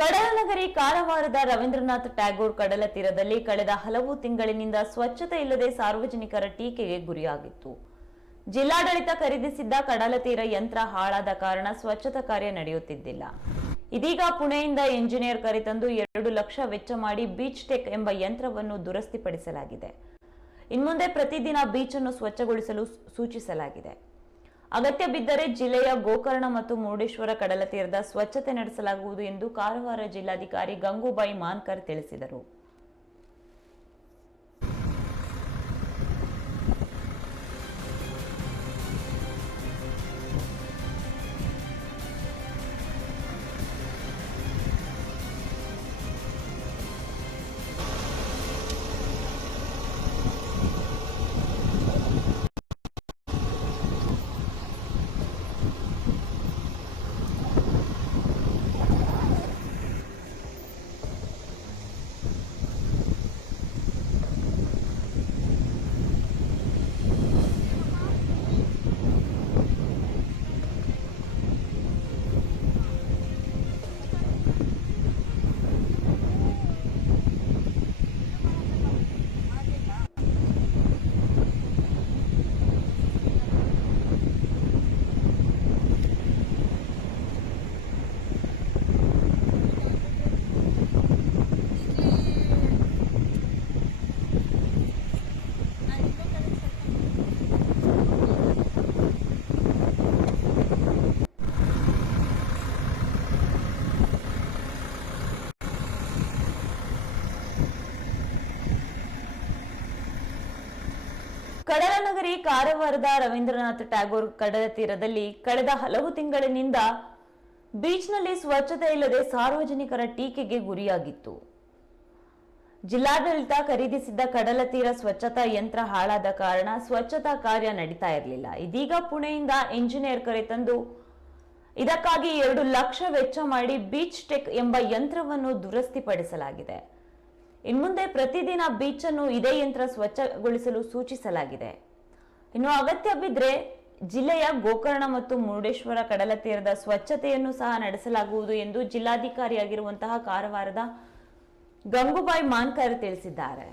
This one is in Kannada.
ಕಡಲನಗರಿ ಕಾರವಾರದ ರವೀಂದ್ರನಾಥ್ ಟ್ಯಾಗೋರ್ ಕಡಲ ತೀರದಲ್ಲಿ ಕಳೆದ ಹಲವು ತಿಂಗಳಿನಿಂದ ಸ್ವಚ್ಛತೆ ಇಲ್ಲದೆ ಸಾರ್ವಜನಿಕರ ಟೀಕೆಗೆ ಗುರಿಯಾಗಿತ್ತು. ಜಿಲ್ಲಾಡಳಿತ ಖರೀದಿಸಿದ್ದ ಕಡಲ ತೀರ ಯಂತ್ರ ಹಾಳಾದ ಕಾರಣ ಸ್ವಚ್ಛತಾ ಕಾರ್ಯ ನಡೆಯುತ್ತಿದ್ದಿಲ್ಲ. ಇದೀಗ ಪುಣೆಯಿಂದ ಎಂಜಿನಿಯರ್ ಕರೆತಂದು ಎರಡು ಲಕ್ಷ ವೆಚ್ಚ ಮಾಡಿ ಬೀಚ್ ಟೆಕ್ ಎಂಬ ಯಂತ್ರವನ್ನು ದುರಸ್ತಿಪಡಿಸಲಾಗಿದೆ. ಇನ್ಮುಂದೆ ಪ್ರತಿದಿನ ಬೀಚ್ ಅನ್ನು ಸ್ವಚ್ಛಗೊಳಿಸಲು ಸೂಚಿಸಲಾಗಿದೆ. ಅಗತ್ಯ ಬಿದ್ದರೆ ಜಿಲ್ಲೆಯ ಗೋಕರ್ಣ ಮತ್ತು ಮುರುಡೇಶ್ವರ ಕಡಲ ತೀರದ ಸ್ವಚ್ಛತೆ ನಡೆಸಲಾಗುವುದು ಎಂದು ಕಾರವಾರ ಜಿಲ್ಲಾಧಿಕಾರಿ ಗಂಗೂಬಾಯಿ ಮಾನ್ಕರ್ ತಿಳಿಸಿದರು. ಕಡಲನಗರಿ ಕಾರವಾರದ ರವೀಂದ್ರನಾಥ್ ಟ್ಯಾಗೋರ್ ಕಡಲ ತೀರದಲ್ಲಿ ಕಳೆದ ಹಲವು ತಿಂಗಳಿನಿಂದ ಬೀಚ್ನಲ್ಲಿ ಸ್ವಚ್ಛತೆ ಇಲ್ಲದೆ ಸಾರ್ವಜನಿಕರ ಟೀಕೆಗೆ ಗುರಿಯಾಗಿತ್ತು. ಜಿಲ್ಲಾಡಳಿತ ಖರೀದಿಸಿದ್ದ ಕಡಲ ತೀರ ಸ್ವಚ್ಛತಾ ಯಂತ್ರ ಹಾಳಾದ ಕಾರಣ ಸ್ವಚ್ಛತಾ ಕಾರ್ಯ ನಡೀತಾ ಇರಲಿಲ್ಲ. ಇದೀಗ ಪುಣೆಯಿಂದ ಇಂಜಿನಿಯರ್ ಕರೆತಂದು ಇದಕ್ಕಾಗಿ ಎರಡು ಲಕ್ಷ ವೆಚ್ಚ ಮಾಡಿ ಬೀಚ್ ಟೆಕ್ ಎಂಬ ಯಂತ್ರವನ್ನು ದುರಸ್ತಿಪಡಿಸಲಾಗಿದೆ. ಇನ್ಮುಂದೆ ಪ್ರತಿದಿನ ಬೀಚನ್ನು ಇದೇ ಯಂತ್ರ ಸ್ವಚ್ಛಗೊಳಿಸಲು ಸೂಚಿಸಲಾಗಿದೆ. ಇನ್ನು ಅಗತ್ಯ ಬಿದ್ದರೆ ಜಿಲ್ಲೆಯ ಗೋಕರ್ಣ ಮತ್ತು ಮುರುಡೇಶ್ವರ ಕಡಲ ತೀರದ ಸ್ವಚ್ಛತೆಯನ್ನು ಸಹ ನಡೆಸಲಾಗುವುದು ಎಂದು ಜಿಲ್ಲಾಧಿಕಾರಿಯಾಗಿರುವಂತಹ ಕಾರವಾರದ ಗಂಗೂಬಾಯಿ ಮಾನ್ಕರ್ ತಿಳಿಸಿದ್ದಾರೆ.